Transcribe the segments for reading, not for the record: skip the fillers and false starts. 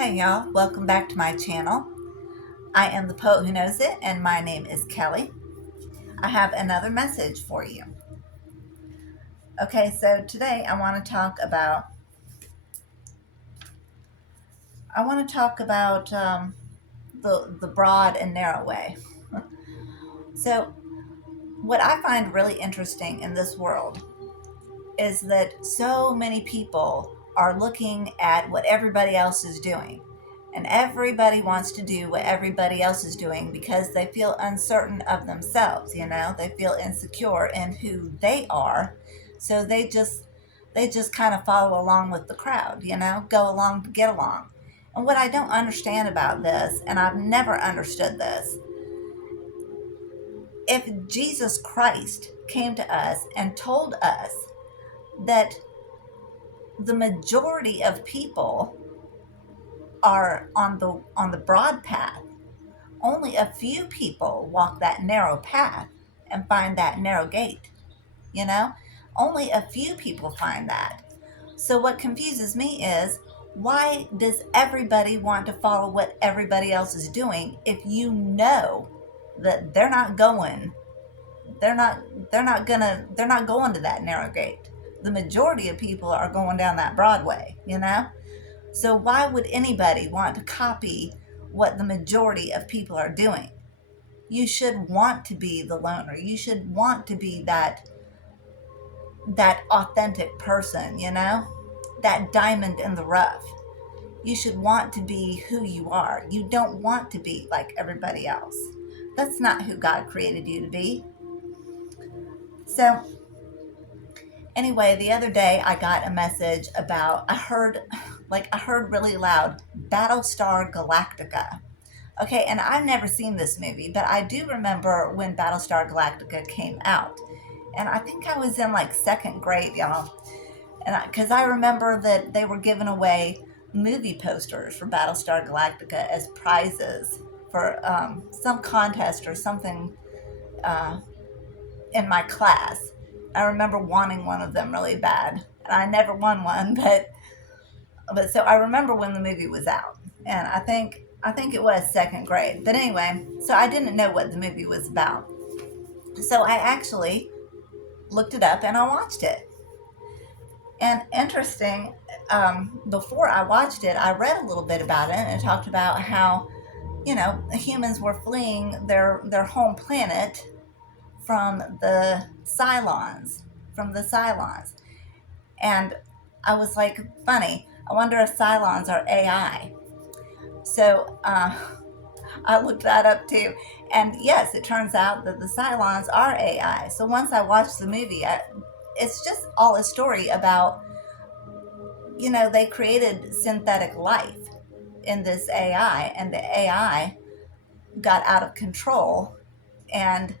Hey y'all, welcome back to my channel. I am the Poet Who Knows It, and my name is Kelly. I have another message for you. Okay, so today I want to talk about the broad and narrow way. So, what I find really interesting in this world is that so many people are looking at what everybody else is doing. And everybody wants to do what everybody else is doing because they feel uncertain of themselves, they feel insecure in who they are. So they just kind of follow along with the crowd, go along to get along. And what I don't understand about this, and I've never understood this, if Jesus Christ came to us and told us that the majority of people are on the broad path, only a few people walk that narrow path and find that narrow gate, you know? Only a few people find that. So what confuses me is, why does everybody want to follow what everybody else is doing if you know that they're not going to that narrow gate? The majority of people are going down that Broadway. So why would anybody want to copy what the majority of people are doing? You should want to be the loner. You should want to be that authentic person, that diamond in the rough. You should want to be who you are. You don't want to be like everybody else. That's not who God created you to be. So anyway, the other day I got a message about, I heard really loud, Battlestar Galactica. Okay, and I've never seen this movie, but I do remember when Battlestar Galactica came out. And I think I was in like second grade, y'all. And because I remember that they were giving away movie posters for Battlestar Galactica as prizes for some contest or something uh, in my class. I remember wanting one of them really bad. And I never won one, but so I remember when the movie was out, and I think it was second grade. But anyway, so I didn't know what the movie was about. So I actually looked it up and I watched it. And interesting, before I watched it, I read a little bit about it, and it talked about how humans were fleeing their home planet from the Cylons, and I was like, funny. I wonder if Cylons are AI. So I looked that up too. And yes, it turns out that the Cylons are AI. So once I watched the movie, it's just all a story about, they created synthetic life in this AI, and the AI got out of control and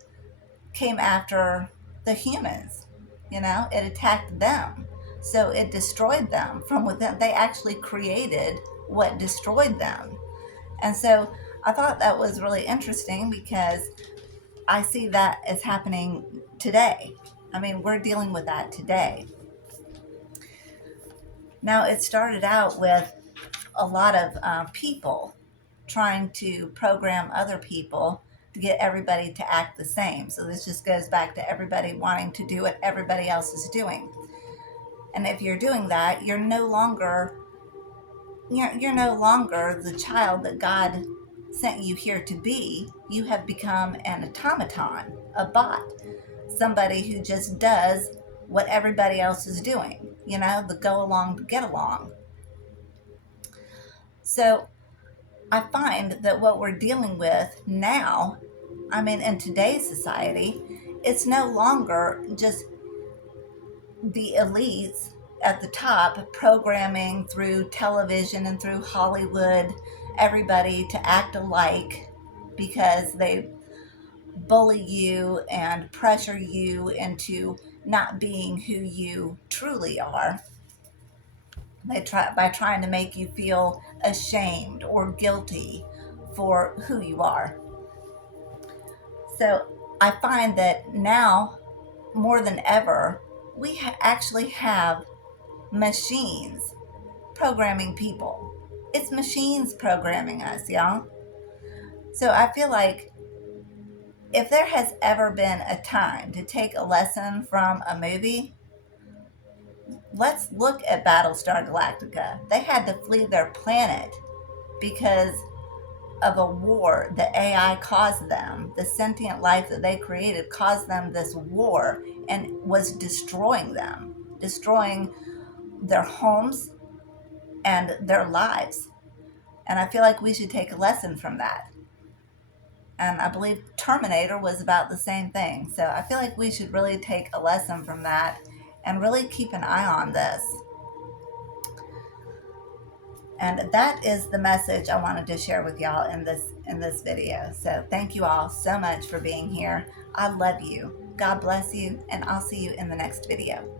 came after the humans. It attacked them. So it destroyed them from within. They actually created what destroyed them. And so I thought that was really interesting because I see that as happening today. I mean, we're dealing with that today. Now, it started out with a lot of people trying to program other people to get everybody to act the same. So this just goes back to everybody wanting to do what everybody else is doing. And if you're doing that, you're no longer the child that God sent you here to be. You have become an automaton, a bot, somebody who just does what everybody else is doing, the go along to get along. So I find that what we're dealing with now, I mean, in today's society, it's no longer just the elites at the top programming through television and through Hollywood everybody to act alike because they bully you and pressure you into not being who you truly are. They try by trying to make you feel ashamed or guilty for who you are. So I find that now more than ever, we actually have machines programming people. It's machines programming us, y'all. So I feel like if there has ever been a time to take a lesson from a movie, let's look at Battlestar Galactica. They had to flee their planet because of a war that AI caused them. The sentient life that they created caused them this war and was destroying them, destroying their homes and their lives. And I feel like we should take a lesson from that. And I believe Terminator was about the same thing. So I feel like we should really take a lesson from that and really keep an eye on this. And that is the message I wanted to share with y'all in this video. So thank you all so much for being here. I love you. God bless you, and I'll see you in the next video.